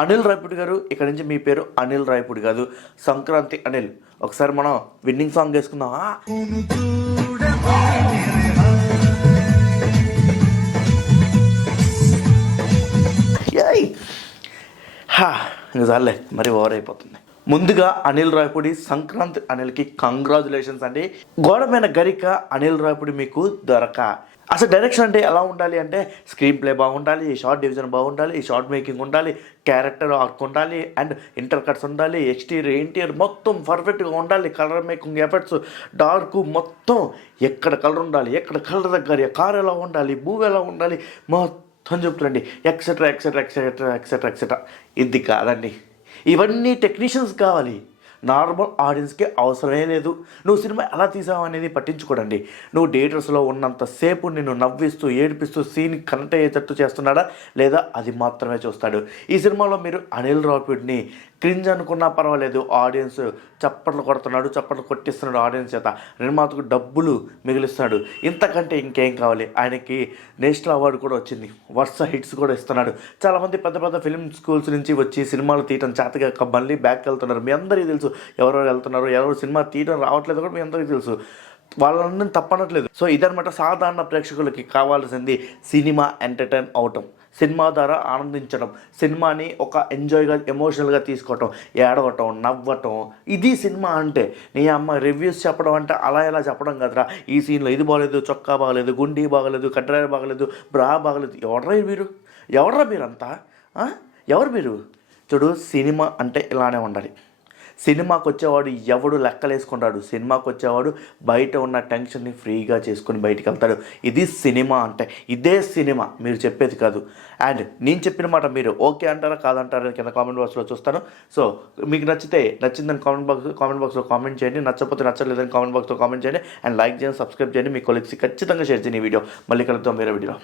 అనిల్ రావిపూడి గారు, ఇక్కడ నుంచి మీ పేరు అనిల్ రావిపూడి కాదు, సంక్రాంతి అనిల్. ఒకసారి మనం విన్నింగ్ సాంగ్ వేసుకుందామా? ఇంకా చాలే, మరి ఓవర్ అయిపోతుంది. ముందుగా అనిల్ రావిపూడి సంక్రాంతి అనిల్కి కంగ్రాచులేషన్స్ అండి. గోడమైన గరిక అనిల్ రావిపూడి మీకు దొరక. అసలు డైరెక్షన్ అంటే ఎలా ఉండాలి అంటే, స్క్రీన్ ప్లే బాగుండాలి, షార్ట్ డివిజన్ బాగుండాలి, షార్ట్ మేకింగ్ ఉండాలి, క్యారెక్టర్ ఆర్క్ ఉండాలి, అండ్ ఇంటర్ కట్స్ ఉండాలి, ఎక్స్టీరియర్ మొత్తం పర్ఫెక్ట్గా ఉండాలి, కలర్ మేకింగ్ ఎఫెక్ట్స్ డార్క్ మొత్తం ఎక్కడ కలర్ ఉండాలి, ఎక్కడ కలర్ దగ్గర కార్ ఎలా ఉండాలి, మూవ్ ఎలా ఉండాలి మొత్తం చెప్తారండి. Etcetera etcetera etcetera etcetera etcetera. ఇది కాదండి, ఇవన్నీ టెక్నీషియన్స్ కావాలి, నార్మల్ ఆడియన్స్కి అవసరమే లేదు. నువ్వు సినిమా ఎలా తీసావు అనేది పట్టించుకోడండి. నువ్వు థియేటర్స్లో ఉన్నంతసేపు నిన్ను నవ్విస్తూ ఏడిపిస్తూ సీన్ కనెక్ట్ అయ్యేటట్టు చేస్తున్నాడా లేదా అది మాత్రమే చూస్తాడు. ఈ సినిమాలో మీరు అనిల్ రావిపూడిని క్రింజ్ అనుకున్నా పర్వాలేదు, ఆడియన్స్ చప్పట్లు కొడుతున్నాడు, చప్పట్లు కొట్టిస్తున్నాడు ఆడియన్స్ చేత, నిర్మాతకు డబ్బులు మిగిలిస్తున్నాడు. ఇంతకంటే ఇంకేం కావాలి? ఆయనకి నేషనల్ అవార్డు కూడా వచ్చింది, వరుస హిట్స్ కూడా ఇస్తున్నాడు. చాలామంది పెద్ద పెద్ద ఫిల్మ్ స్కూల్స్ నుంచి వచ్చి సినిమాలు తీయటం చేతగా మళ్ళీ బ్యాక్ వెళ్తున్నారు. మీ అందరికీ తెలుసు ఎవరెవరు వెళ్తున్నారు, ఎవరు సినిమా తీయడం రావట్లేదు కూడా మీ అందరికీ తెలుసు. వాళ్ళని తప్పనట్లేదు. సో ఇదనమాట సాధారణ ప్రేక్షకులకి కావాల్సింది, సినిమా ఎంటర్టైన్ అవటం, సినిమా ద్వారా ఆనందించడం, సినిమాని ఒక ఎంజాయ్గా ఎమోషనల్గా తీసుకోవటం, ఏడవటం, నవ్వటం. ఇది సినిమా అంటే. నీ అమ్మ రివ్యూస్ చెప్పడం అంటే అలా ఎలా చెప్పడం కదరా, ఈ సీన్లో ఇది బాగలేదు, చొక్కా బాగలేదు, గుండీ బాగలేదు, కట్రాయ బాగలేదు, బ్రా బాగలేదు. ఎవడ్రా మీరంతా? ఎవరు మీరు? చూడు, సినిమా అంటే ఇలానే ఉండాలి. సినిమాకి వచ్చేవాడు ఎవడు లెక్కలేసుకుంటాడు. సినిమాకి వచ్చేవాడు బయట ఉన్న టెన్షన్ని ఫ్రీగా చేసుకుని బయటికి వెళ్తాడు. ఇది సినిమా అంటే. ఇదే సినిమా, మీరు చెప్పేది కాదు. అండ్ నేను చెప్పిన మాట మీరు ఓకే అంటారా కాదంటారా కింద కామెంట్ బాక్స్లో చూస్తాను. సో మీకు నచ్చిందని కామెంట్ బాక్స్లో కామెంట్ చేయండి, నచ్చకపోతే నచ్చలేదని కామెంట్ బాక్స్లో కామెంట్ చేయండి, అండ్ లైక్ చేయండి, సబ్స్క్రైబ్ చేయండి, మీ కొలీగ్స్కి ఖచ్చితంగా షేర్ చేయండి ఈ వీడియో. మళ్ళీ కలుద్దాం వేరే వీడియో.